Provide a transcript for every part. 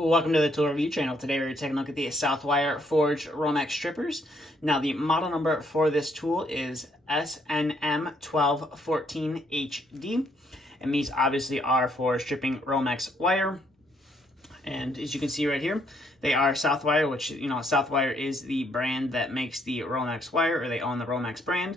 Welcome to the tool review channel. Today we're taking a look at the Southwire Forged Romex Strippers. Now the model number for this tool is SNM1214HD, and these obviously are for stripping Romex wire. And as you can see right here, they are Southwire, which, Southwire is the brand that makes the Romex wire, or they own the Romex brand.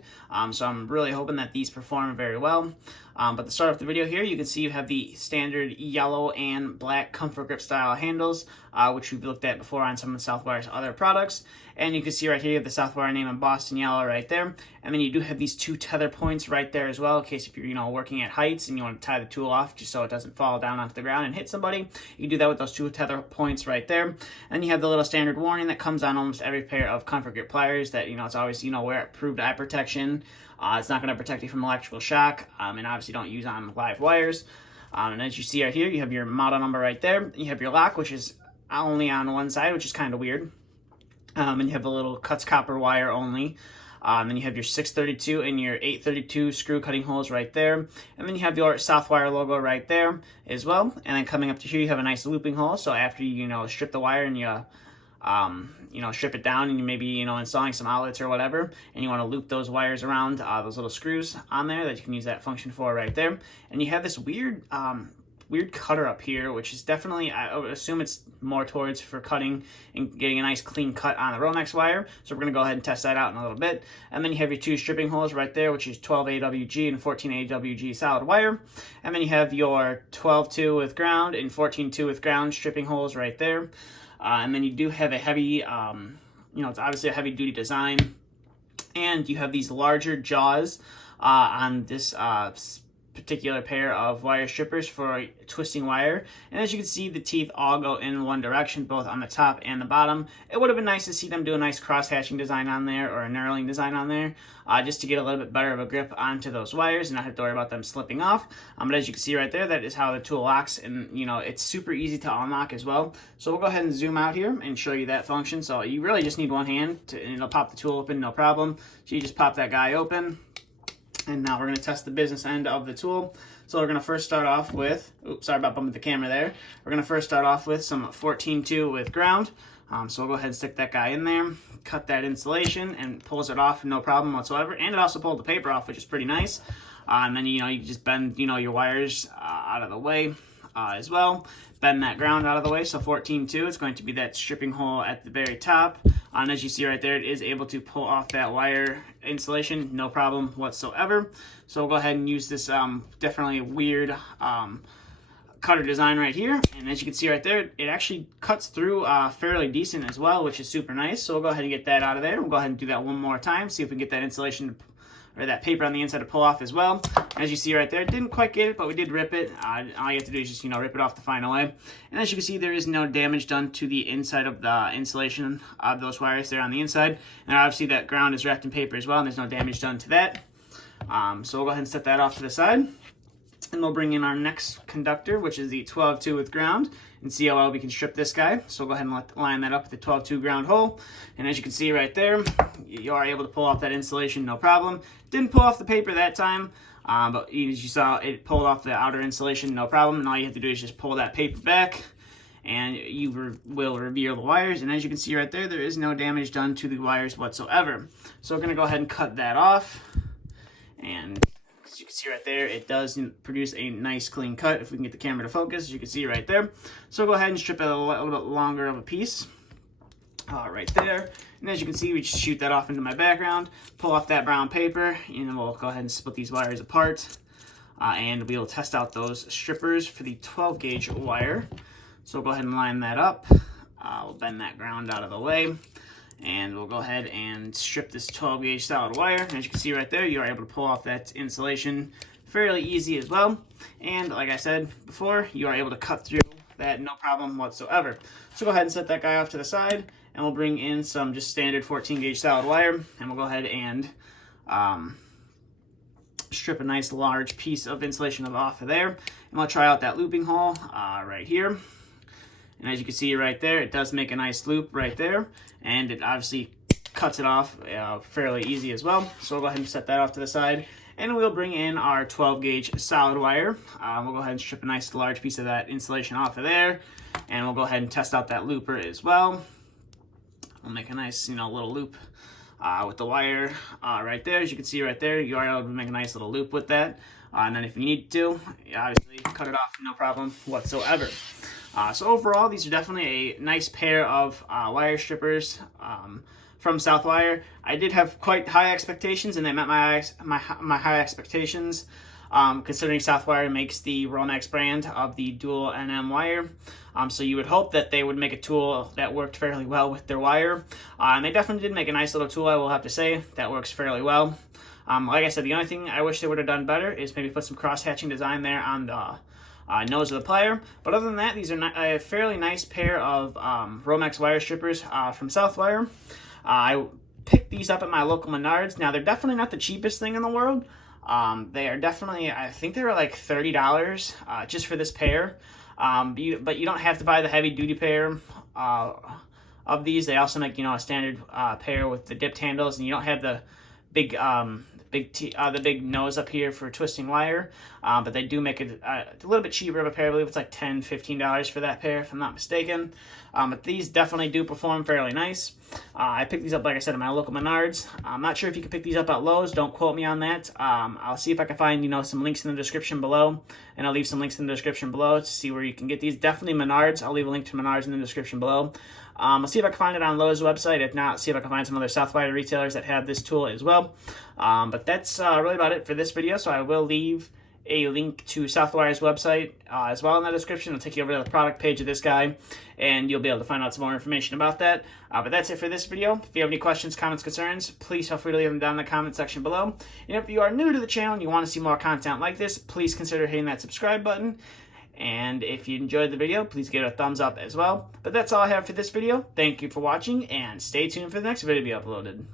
So I'm really hoping that these perform very well. But to start off the video here, you can see you have the standard yellow and black comfort grip style handles, which we've looked at before on some of Southwire's other products. And you can see right here, you have the Southwire name embossed in yellow right there. And then you do have these two tether points right there as well, in case if you're, working at heights and you want to tie the tool off just so it doesn't fall down onto the ground and hit somebody. You can do that with those two tether points right there. And you have the little standard warning that comes on almost every pair of comfort grip pliers that, it's always, wear approved eye protection. It's not going to protect you from electrical shock, and obviously don't use on live wires. And as you see right here, you have your model number right there. You have your lock, which is only on one side, which is kind of weird. And you have the little cuts copper wire only. Then you have your 632 and your 832 screw cutting holes right there. And then you have your Southwire logo right there as well. And then coming up to here, you have a nice looping hole. So after you, strip the wire and you strip it down and you maybe, installing some outlets or whatever, and you want to loop those wires around those little screws on there, that you can use that function for right there. And you have this weird cutter up here, which is definitely, I would assume it's more towards for cutting and getting a nice clean cut on the Romex wire. So we're going to go ahead and test that out in a little bit. And then you have your two stripping holes right there, which is 12 AWG and 14 AWG solid wire. And then you have your 12-2 with ground and 14-2 with ground stripping holes right there. And then you do have a heavy, it's obviously a heavy duty design. And you have these larger jaws on this particular pair of wire strippers for twisting wire. And as you can see, the teeth all go in one direction, both on the top and the bottom. It would have been nice to see them do a nice cross-hatching design on there, or a knurling design on there, just to get a little bit better of a grip onto those wires and not have to worry about them slipping off. But as you can see right there, that is how the tool locks, and it's super easy to unlock as well. So we'll go ahead and zoom out here and show you that function. So you really just need one hand and it'll pop the tool open, no problem. So you just pop that guy open. And now we're going to test the business end of the tool. So we're going to first start off with, oops, sorry about bumping the camera there. We're going to first start off with some 14-2 with ground. So we'll go ahead and stick that guy in there, cut that insulation, and pulls it off, no problem whatsoever. And it also pulled the paper off, which is pretty nice. And then, you can just bend, your wires out of the way as well. Bend that ground out of the way. So 14-2 is going to be that stripping hole at the very top. And as you see right there, it is able to pull off that wire insulation, no problem whatsoever. So we'll go ahead and use this definitely weird cutter design right here. And as you can see right there, it actually cuts through fairly decent as well, which is super nice. So we'll go ahead and get that out of there. We'll go ahead and do that one more time, see if we can get that insulation or that paper on the inside to pull off as well. As you see right there, didn't quite get it, but we did rip it. All you have to do is just, rip it off the final way. And as you can see, there is no damage done to the inside of the insulation of those wires there on the inside. And obviously that ground is wrapped in paper as well, and there's no damage done to that. So we'll go ahead and set that off to the side. And we'll bring in our next conductor, which is the 12-2 with ground, and see how well we can strip this guy. So we'll go ahead and line that up with the 12-2 ground hole. And as you can see right there, you are able to pull off that insulation, no problem. Didn't pull off the paper that time, but as you saw, it pulled off the outer insulation, no problem. And all you have to do is just pull that paper back, and you will reveal the wires. And as you can see right there, there is no damage done to the wires whatsoever. So we're going to go ahead and cut that off. And as you can see right there, it does produce a nice clean cut if we can get the camera to focus, as you can see right there. So we'll go ahead and strip it a little bit longer of a piece right there. And as you can see, we just shoot that off into my background, pull off that brown paper, and then we'll go ahead and split these wires apart. And we will test out those strippers for the 12 gauge wire. So we'll go ahead and line that up. We'll bend that ground out of the way. And we'll go ahead and strip this 12 gauge solid wire. As you can see right there, you are able to pull off that insulation fairly easy as well. And like I said before, you are able to cut through that no problem whatsoever. So go ahead and set that guy off to the side, and we'll bring in some just standard 14 gauge solid wire, and we'll go ahead and strip a nice large piece of insulation off of there. And we'll try out that looping hole right here. And as you can see right there, it does make a nice loop right there, and it obviously cuts it off fairly easy as well. So we'll go ahead and set that off to the side. And we'll bring in our 12 gauge solid wire. We'll go ahead and strip a nice large piece of that insulation off of there. And we'll go ahead and test out that looper as well. We'll make a nice, little loop with the wire right there. As you can see right there, you are able to make a nice little loop with that. And then if you need to, obviously cut it off, no problem whatsoever. So overall, these are definitely a nice pair of wire strippers from Southwire. I did have quite high expectations, and they met my high expectations. Considering Southwire makes the Romex brand of the dual NM wire. So you would hope that they would make a tool that worked fairly well with their wire. And they definitely did make a nice little tool, I will have to say, that works fairly well. Like I said, the only thing I wish they would have done better is maybe put some cross-hatching design there on the nose of the plier. But other than that, these are a fairly nice pair of Romex wire strippers from Southwire. I picked these up at my local Menards. Now, they're definitely not the cheapest thing in the world. They are definitely, I think they were like $30 just for this pair. But you don't have to buy the heavy-duty pair of these. They also make, a standard pair with the dipped handles, and you don't have the big big nose up here for twisting wire, but they do make it a little bit cheaper of a pair. I believe it's like $10, $15 for that pair, if I'm not mistaken. But these definitely do perform fairly nice. I picked these up, like I said, at my local Menards. I'm not sure if you can pick these up at Lowe's. Don't quote me on that. I'll see if I can find, some links in the description below, and I'll leave some links in the description below to see where you can get these. Definitely Menards. I'll leave a link to Menards in the description below. I'll see if I can find it on Lowe's website. If not, see if I can find some other Southwire retailers that have this tool as well. But that's really about it for this video. So I will leave a link to Southwire's website as well in the description. It'll take you over to the product page of this guy, and you'll be able to find out some more information about that. But that's it for this video. If you have any questions, comments, concerns, please feel free to leave them down in the comment section below. And if you are new to the channel and you want to see more content like this, please consider hitting that subscribe button. And if you enjoyed the video, please give it a thumbs up as well. But that's all I have for this video. Thank you for watching, and stay tuned for the next video to be uploaded.